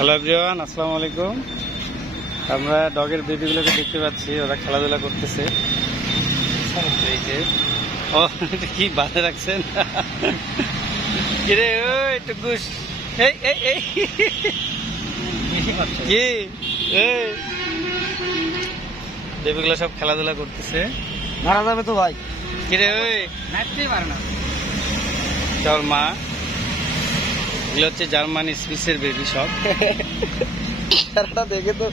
Hello everyone, আসসালামু আলাইকুম। আমরা ডগের বেবিগুলোকে দেখতে পাচ্ছি, ওরা খেলাধুলা করতেছে। এই যে ও কি বাঁধে রাখছেন কিরে ওই টুকুস, এই এই এই কি এই বেবিগুলো সব খেলাধুলা করতেছে। মারা যাবে তো ভাই। কিরে ওই নাচতেই পারে না। তোর মা এগুলো হচ্ছে জার্মানি সুইসের বেবি সব। তারা দেখে তো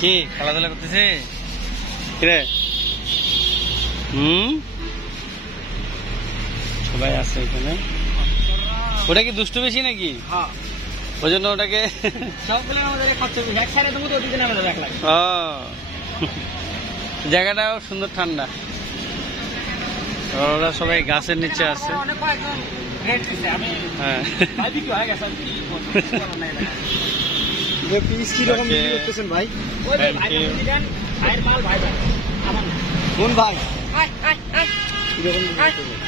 কি খেলাধুলা করতেছে কিরে? সবাই আছে এখানে। ওটা কি দুষ্টু বেশি নাকি? হ্যাঁ, ওই জন্য ওটাকে সবগুলো আমাদের খরচা বেশি। এক সাইডে তুমি তো ওদিকে নামে যাবে 1 লাখ। ও জায়গাটাও সুন্দর, ঠান্ডা। ওরা সবাই গাছের নিচে আছে। অনেক কয়েকজন রেট দিছে। আমি হ্যাঁ, ভাই বিক্রি হয়ে গেছে। আমি কি করব না। এই পিস কি রকম বিক্রি করতেছেন ভাই? ওই ভাই ভাই দেন, ভাইয়ের মাল ভাই ভাই। আমার কোন ভাই? আয় আয় আয়। কি রকম বিক্রি করতেছেন?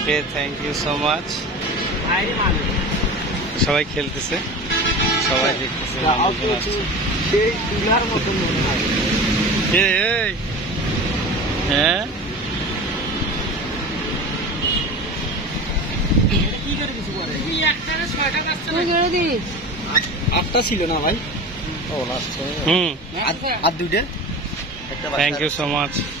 ওকে, থ্যাংক ইউ সো মাচ। ভাইয়ের মাল। সবাই খেলতেছে, সবাই দেখতেছে। এই তুলার মতন মনে হয়। এই হ্যাঁ, কি করে কিছু করে? তুই একটারে 6টা কাজ তুই করে দিস। 8টা ছিল না ভাই? ও লাস্ট। আর দুইটা? Thank you so much.